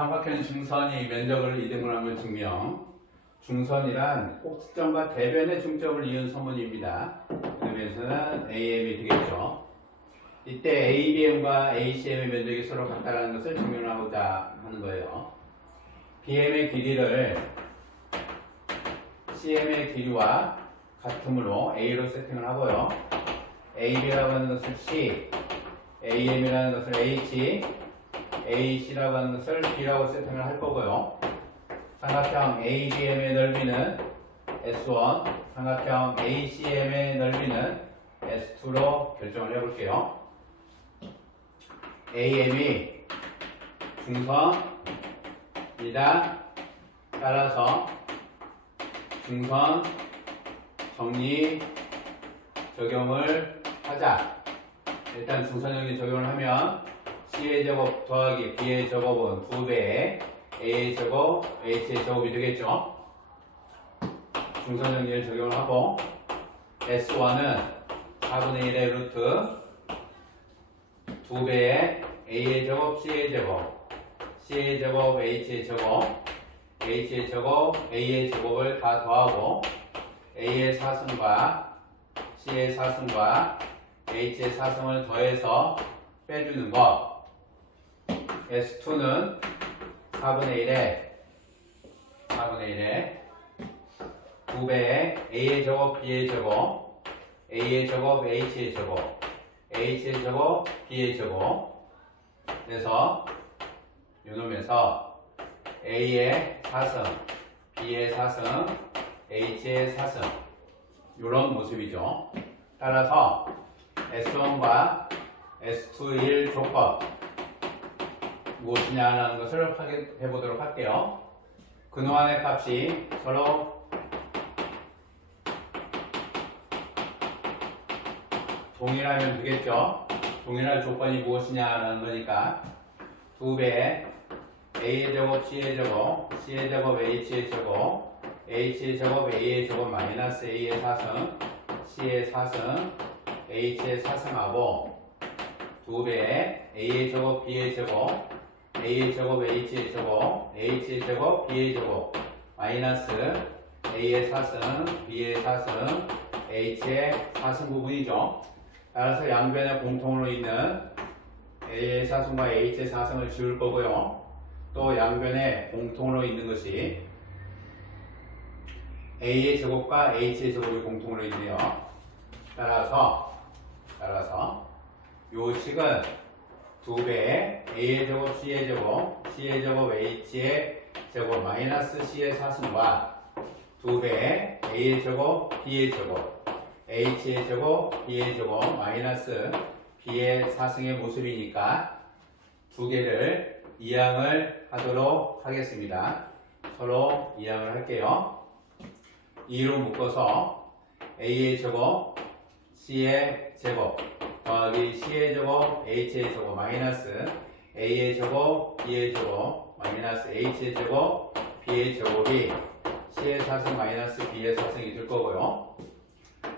삼각형 중선이 면적을 이등분하면 증명. 중선이란 꼭지점과 대변의 중점을 이은 소문입니다. 그러면서는 AM이 되겠죠. 이때 ABM과 ACM의 면적이 서로 같다라는 것을 증명하고자 하는 거예요. BM의 길이를 CM의 길이와 같음으로 A로 세팅을 하고요. AB라고 하는 것을 C, AM이라는 것을 H, AC라고 하는 것을 B라고 세팅을 할 거고요. 삼각형 ABM의 넓이는 S1, 삼각형 ACM의 넓이는 S2로 결정을 해볼게요. AM이 중선이다. 따라서 중선 정리 적용을 하자. 일단 중선 정리 적용을 하면 C의 제곱 더하기 B의 제곱은 2배의 A의 제곱, H의 제곱이 되겠죠. 중선 정리를 적용을 하고 S1은 4분의 1의 루트 2배의 A의 제곱, C의 제곱, C의 제곱, H의 제곱, H의 제곱, A의 제곱을 다 더하고 A의 사승과 C의 사승과 H의 사승을 더해서 빼주는 것. S2는 4분의 1에 2배의 A의 제곱, B의 제곱, A의 제곱, H의 제곱, H의 제곱, B의 제곱. 그래서 요놈에서 A의 사승, B의 사승, H의 사승. 이런 모습이죠. 따라서 S1과 S2일 조건 무엇이냐 하는 것을 확인해 보도록 할게요. 그동안의 값이 서로 동일하면 되겠죠. 동일할 조건이 무엇이냐 하는 거니까 2배의 A의 제곱, C의 제곱, C의 제곱, H의 제곱, H의 제곱, A의 제곱 마이너스 A의 사승, C의 사승, H의 사승하고 2배의 A의 제곱, B의 제곱, A의 제곱, H의 제곱, H의 제곱, B의 제곱 마이너스 A의 사승, B의 사승, H의 사승 부분이죠. 따라서 양변에 공통으로 있는 A의 사승과 H의 사승을 지울 거고요. 또 양변에 공통으로 있는 것이 A의 제곱과 H의 제곱이 공통으로 있네요. 따라서 요 식은 2배의 A의 제곱, C의 제곱, C의 제곱, H의 제곱 마이너스 C의 사승과 2배의 A의 제곱, B의 제곱, H의 제곱, B의 제곱 마이너스 B의 사승의 모습이니까 두 개를 이항을 하도록 하겠습니다. 서로 이항을 할게요. 2로 묶어서 A의 제곱, C의 제곱 더하기 C의 제곱, H의 제곱 마이너스 A의 제곱, B의 제곱 마이너스 H의 제곱, B의 제곱이 C의 사승 마이너스 B의 사승이 될 거고요.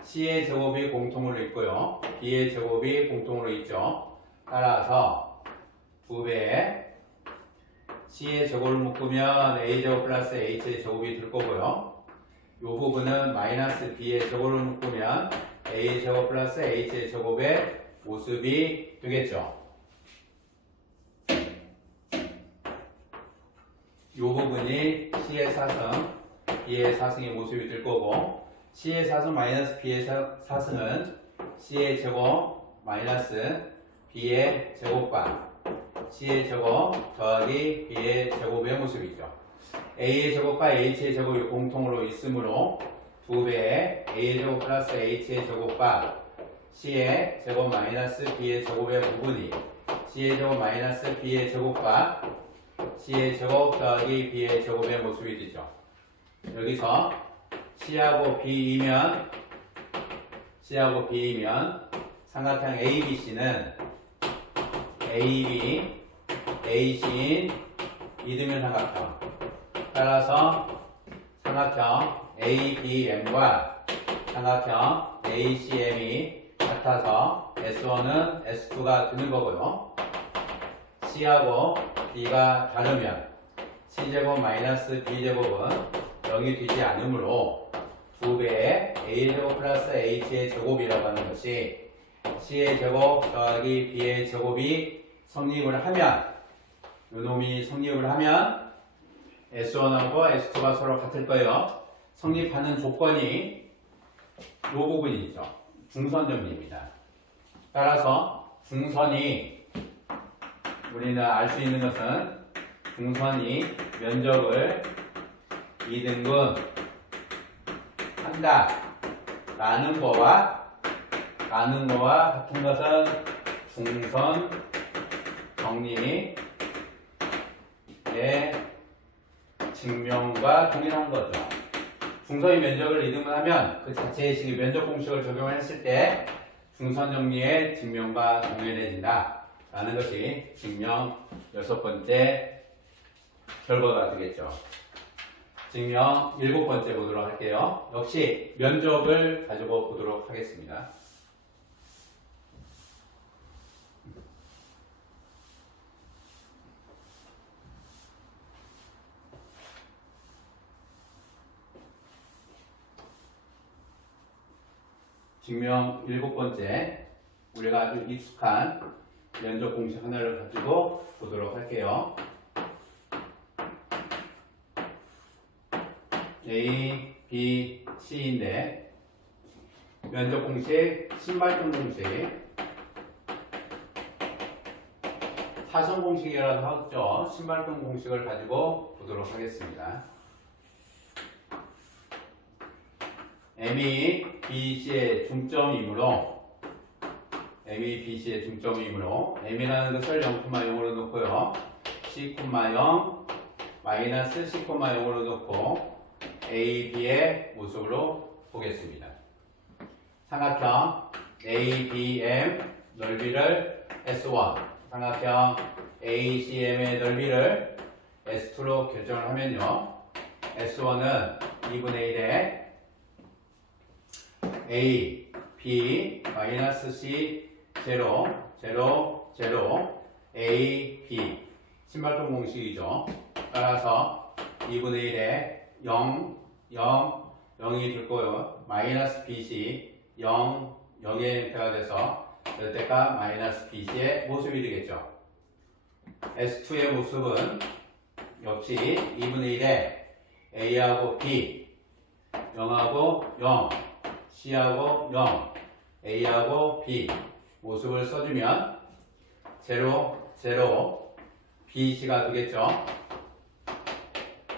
C의 제곱이 공통으로 있고요. B의 제곱이 공통으로 있죠. 따라서 2배의 C의 제곱을 묶으면 A제곱 플러스 H의 제곱이 될 거고요. 이 부분은 마이너스 B의 제곱을 묶으면 A의 제곱 플러스 H의 제곱의 모습이 되겠죠. 이 부분이 C의 사승, B의 사승의 모습이 될 거고 C의 사승 마이너스 B의 사승은 C의 제곱 마이너스 B의 제곱과 C의 제곱 더하기 B의 제곱의 모습이죠. A의 제곱과 H의 제곱이 공통으로 있으므로 2배의 A의 제곱 플러스 H의 제곱과 C의 제곱 마이너스 B의 제곱의 부분이 C의 제곱 마이너스 B의 제곱과 C의 제곱 더하기 B의 제곱의 모습이 되죠. 여기서 C하고 B이면 삼각형 ABC는 AB, AC인 이등변 삼각형. 따라서 삼각형 ABM과 삼각형 ACM이 같아서 S1은 S2가 되는 거고요. C하고 B가 다르면 C제곱 마이너스 B제곱은 0이 되지 않으므로 2배의 A제곱 플러스 H의 제곱이라고 하는 것이 C의 제곱 더하기 B의 제곱이 성립을 하면, 요놈이 성립을 하면 S1하고 S2가 서로 같을 거예요. 성립하는 조건이 이 부분이죠. 중선 정리입니다. 따라서 중선이, 우리는 알 수 있는 것은 중선이 면적을 2등분 한다 라는 거와 같은 것은 중선 정리의 증명과 동일한 거죠. 중선의 면적을 2등분하면 그 자체의 식의 면적 공식을 적용했을 때 중선 정리의 증명과 동일해진다 라는 것이 증명 6번째 결과가 되겠죠. 증명 7번째 보도록 할게요. 역시 면적을 가지고 보도록 하겠습니다. 증명 7번째, 우리가 아주 익숙한 면적 공식 하나를 가지고 보도록 할게요. A, B, C인데 면적 공식, 신발등 공식, 사선 공식이라도 하죠. 신발등 공식을 가지고 보도록 하겠습니다. M이 BC의 중점이므로 M이라는 것을 0,0으로 놓고요. C,0 마이너스 C,0으로 놓고 A, B의 모습으로 보겠습니다. 삼각형 ABM 넓이를 S1, 삼각형 ACM의 넓이를 S2로 결정을 하면요. S1은 2분의 1에 A, B, 마이너스 C, 0, 0, 0, A, B. 신발등 공식이죠. 따라서 2분의 1에 0, 0, 0이 될 거고요. 마이너스 BC, 0, 0의 형태가 돼서 절대값 마이너스 BC의 모습이 되겠죠. S2의 모습은 역시 2분의 1에 A하고 B, 0하고 0, C하고 0, A하고 B 모습을 써주면 0, 0, BC가 되겠죠.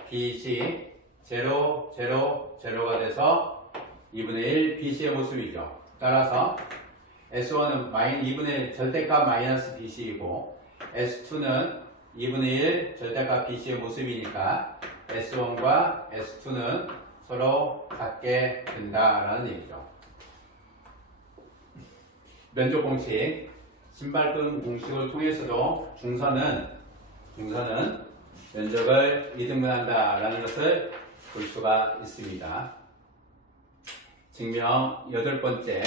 BC 0, 0, 0가 돼서 2분의 1 BC의 모습이죠. 따라서 S1은 2분의 1 절대값 마이너스 BC이고 S2는 2분의 1 절대값 BC의 모습이니까 S1과 S2는 서로 같게 된다라는 얘기죠. 면적 공식, 신발등 공식을 통해서도 중선은 면적을 2등분한다라는 것을 볼 수가 있습니다. 증명 8번째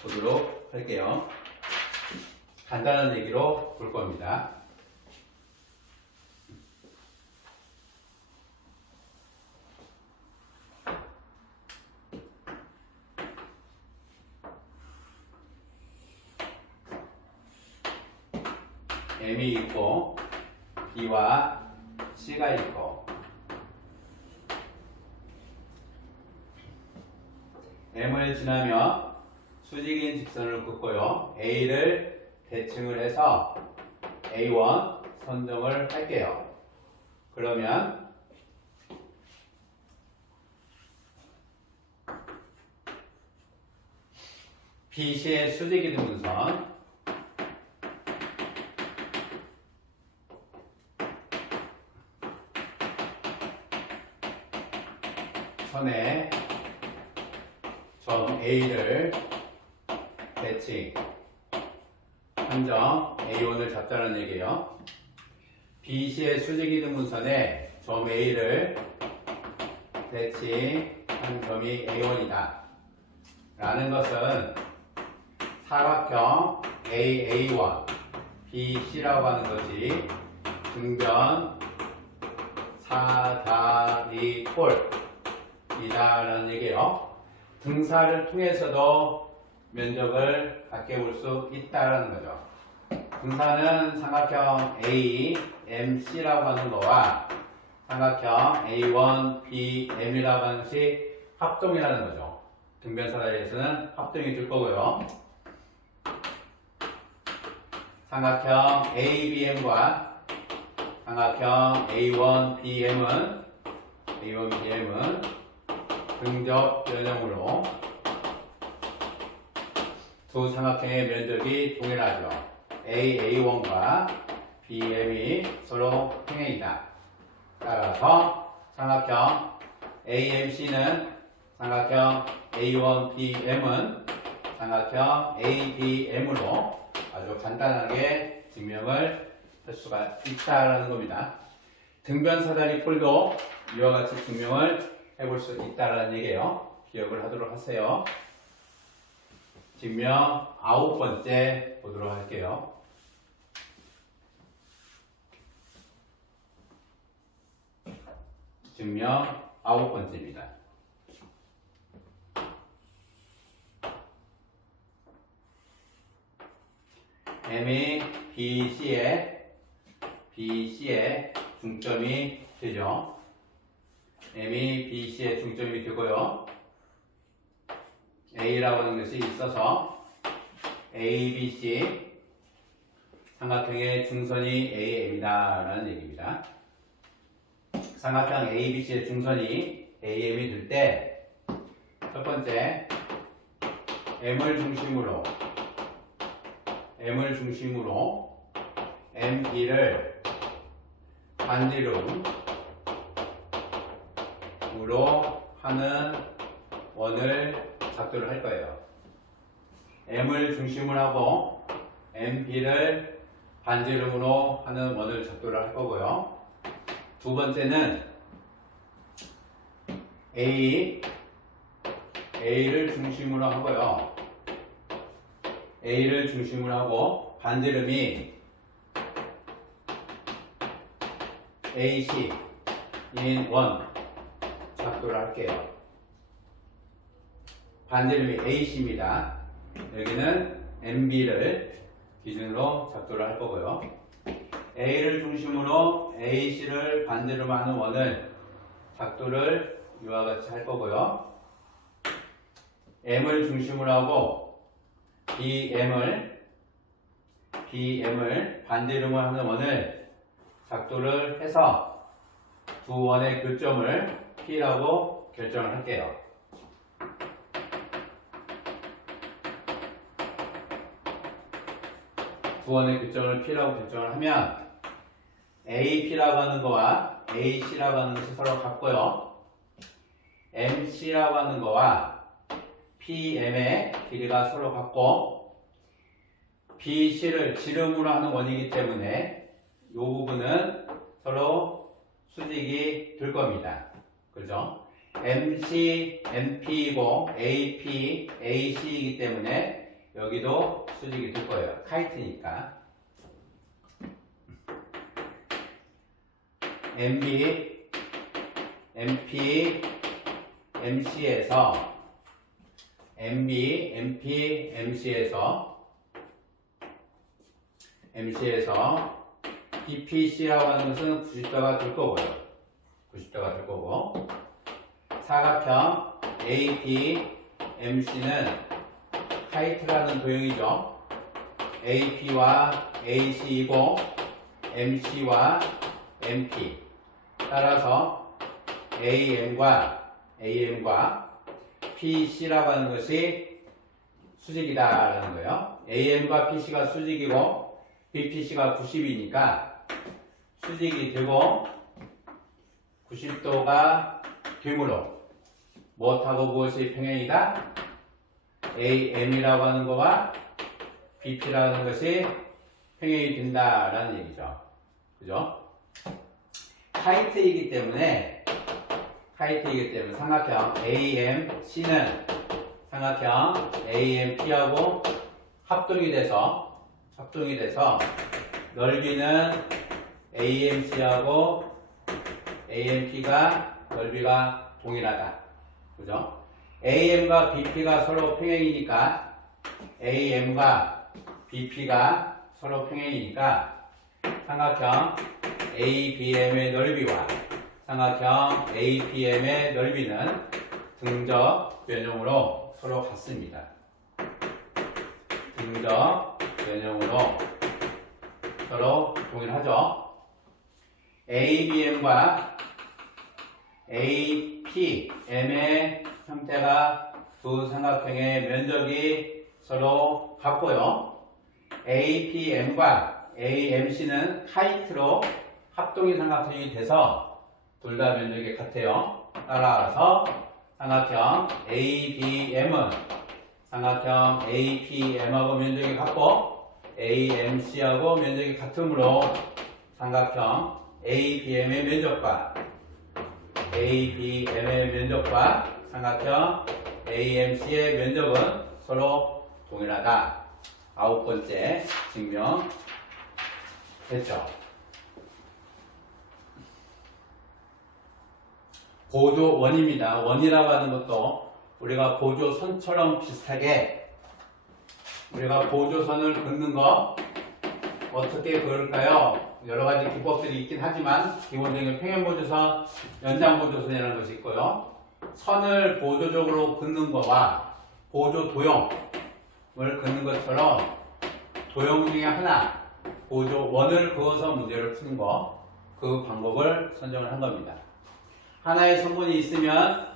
보도록 할게요. 간단한 얘기로 볼 겁니다. M이 있고 B와 C가 있고 M을 지나며 수직인 직선을 긋고요. A를 대칭을 해서 A1 선정을 할게요. 그러면 BC의 수직인 분선 선에 점 A를 대칭 한점 A1을 잡자는 얘기예요. BC의 수직이등 분선에 점 A를 대칭한 점이 A1이다 라는 것은 사각형 AA1 BC라고 하는 것이 등변 사다리 꼴이다라는 얘기예요. 등사를 통해서도 면적을 갖게 볼 수 있다라는 거죠. 등사는 삼각형 AMC라고 하는 거와 삼각형 A1, B, M이라고 하는 것이 합동이라는 거죠. 등변사다리에서는 합동이 될 거고요. 삼각형 ABM과 삼각형 A1BM은 등적 변형으로 두 삼각형의 면적이 동일하죠. A1과 BM이 서로 평행이다. 따라서 삼각형 AMC는 삼각형 A1BM은 삼각형 ABM으로 아주 간단하게 증명을 할 수가 있다라는 겁니다. 등변사다리 꼴도 이와 같이 증명을 해볼 수 있다라는 얘기예요. 기억을 하도록 하세요. 증명 9번째 보도록 할게요. 증명 9번째입니다. M이 BC의 중점이 되죠. M이 BC의 중점이 되고요. A라고 하는 것이 있어서 ABC 삼각형의 중선이 AM이다 라는 얘기입니다. 삼각형 ABC의 중선이 AM이 될 때 첫 번째 M을 중심으로 MB를 반지름으로 하는 원을 작도를 할 거예요. M을 중심으로 하고 MB를 반지름으로 하는 원을 작도를 할 거고요. 두 번째는 A를 중심으로 하고요. A를 중심으로 하고 반지름이 AC인 원 작도를 할게요. 반지름이 AC입니다. 여기는 MB를 기준으로 작도를 할 거고요. A를 중심으로 AC를 반지름으로 하는 원을 작도를 이와 같이 할 거고요. M을 중심으로 하고 BM을 반지름으로 하는 원을 작도를 해서 두 원의 교점을 P라고 결정을 할게요. 두 원의 교점을 P라고 결정을 하면 AP라고 하는 거와 AC라고 하는 것이 서로 같고요. MC라고 하는 거와 PM의 길이가 서로 같고 BC를 지름으로 하는 원이기 때문에 이 부분은 서로 수직이 될 겁니다. 그죠? MC, MP이고 AP, AC이기 때문에 여기도 수직이 될 거예요. 카이트니까. MB, MP, MC에서 MB, MP, MC에서 BPC라고 하는 것은 90도가 될 거고요. 90도가 될 거고 사각형 AP, MC는 카이트라는 도형이죠. AP와 AC이고 MC와 MP 따라서 AM과 PC라고 하는 것이 수직이다라는 거예요. AM과 PC가 수직이고 BPC가 90이니까 수직이 되고 90도가 되므로 무엇하고 무엇이 평행이다? AM이라고 하는 거와 BP라고 하는 것이 평행이 된다라는 얘기죠. 그죠? 카이트이기 때문에 삼각형 AMC는 삼각형 AMP하고 합동이 돼서 넓이는 AMC하고 AMP가 넓이가 동일하다. 그죠? AM과 BP가 서로 평행이니까 AM과 BP가 서로 평행이니까 삼각형 ABM의 넓이와 삼각형 APM의 넓이는 등적 변형으로 서로 같습니다. 등적 변형으로 서로 동일하죠. ABM과 APM의 형태가 두 삼각형의 면적이 서로 같고요. APM과 AMC는 카이트로 합동이 삼각형이 돼서 둘 다 면적이 같아요. 따라서 삼각형 ABM은 삼각형 APM하고 면적이 같고 AMC하고 면적이 같으므로 삼각형 ABM의 면적과 ABM의 면적과 삼각형 AMC의 면적은 서로 동일하다. 9번째 증명 됐죠. 보조원입니다. 원이라고 하는 것도 우리가 보조선처럼 비슷하게 우리가 보조선을 긋는 거 어떻게 그을까요? 여러 가지 기법들이 있긴 하지만 기본적인 평행보조선, 연장보조선이라는 것이 있고요. 선을 보조적으로 긋는 거와 보조도형을 긋는 것처럼 도형 중에 하나, 보조원을 그어서 문제를 푸는 거, 그 방법을 선정을 한 겁니다. 하나의 성분이 있으면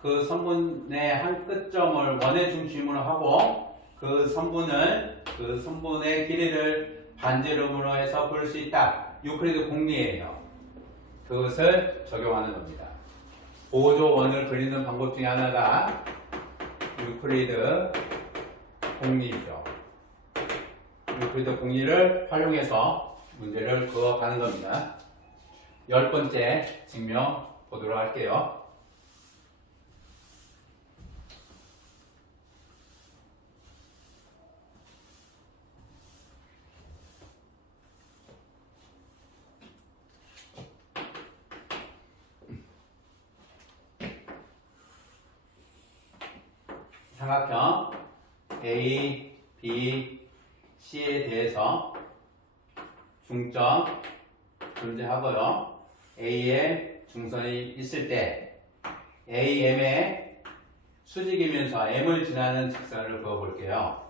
그 성분의 한 끝점을 원의 중심으로 하고 그 성분의 길이를 반지름으로 해서 볼 수 있다. 유클리드 공리예요. 그것을 적용하는 겁니다. 보조원을 그리는 방법 중에 하나가 유클리드 공리죠. 유클리드 공리를 활용해서 문제를 그어가는 겁니다. 10번째 증명 보도록 할게요. 삼각형 A, B, C에 대해서 중점 존재하고요. A에 중선이 있을 때 AM의 수직이면서 M을 지나는 직선을 그어볼게요.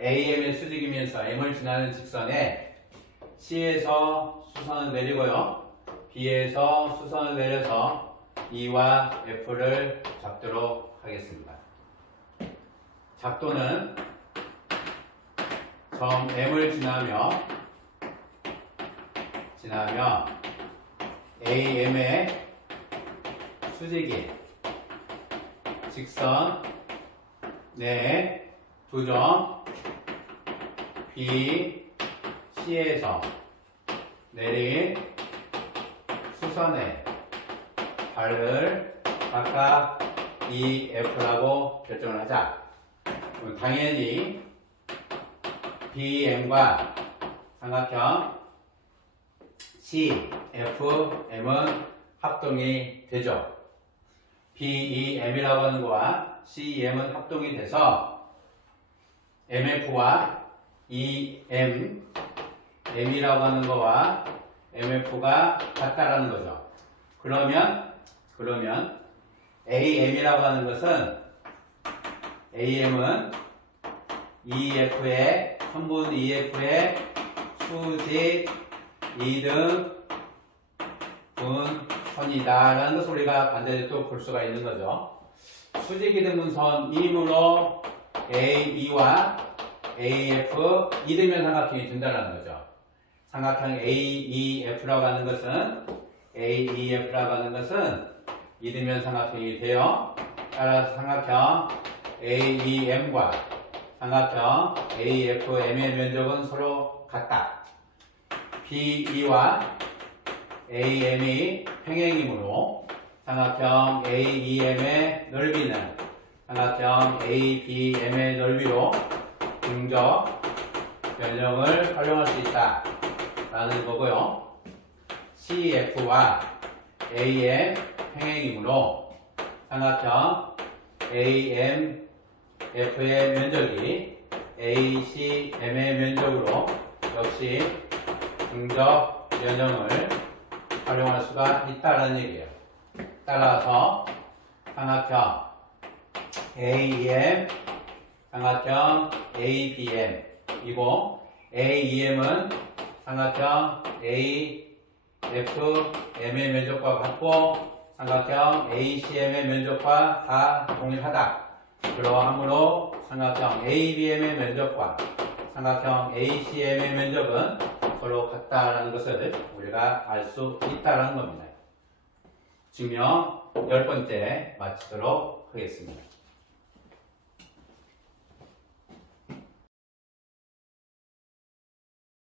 AM의 수직이면서 M을 지나는 직선에 C에서 수선을 내리고요. B에서 수선을 내려서 E와 F를 잡도록 하겠습니다. 작도는 점 M을 지나며 AM의 수직인 직선 내 두 점 B, C에서 내린 수선의 발을 각각 E, F라고 결정을 하자. 당연히 BM과 삼각형 C, F, M은 합동이 되죠. BEM이라고 하는 거와 CEM은 합동이 돼서 MF와 EM, M이라고 하는 거와 MF가 같다라는 거죠. 그러면 AM이라고 하는 것은 AM은 EF의 선분 EF의 수직 2등 분선이다라는 것을 우리가 반대로 또 볼 수가 있는 거죠. 수직 2등분선이므로 AE와 AF 2등면 삼각형이 된다는 거죠. 삼각형 AEF라고 하는 것은 2등면 삼각형이 돼요. 따라서 삼각형 AEM과 삼각형 AFM의 면적은 서로 같다. BE와 AM이 평행이므로 삼각형 AEM의 넓이는 삼각형 ABM의 넓이로 등적 변형을 활용할 수 있다 라는 거고요. CF와 AM 평행이므로 삼각형 AM, F의 면적이 ACM의 면적으로 역시 중적 변형을 활용할 수가 있다는 얘기예요. 따라서 삼각형 AEM, 삼각형 ABM 이고 AEM은 삼각형 AFM의 면적과 같고 삼각형 ACM의 면적과 다 동일하다. 그러하므로 삼각형 ABM의 면적과 삼각형 ACM의 면적은 서로 같다라는 것을 우리가 알 수 있다는 겁니다. 증명 10번째 마치도록 하겠습니다.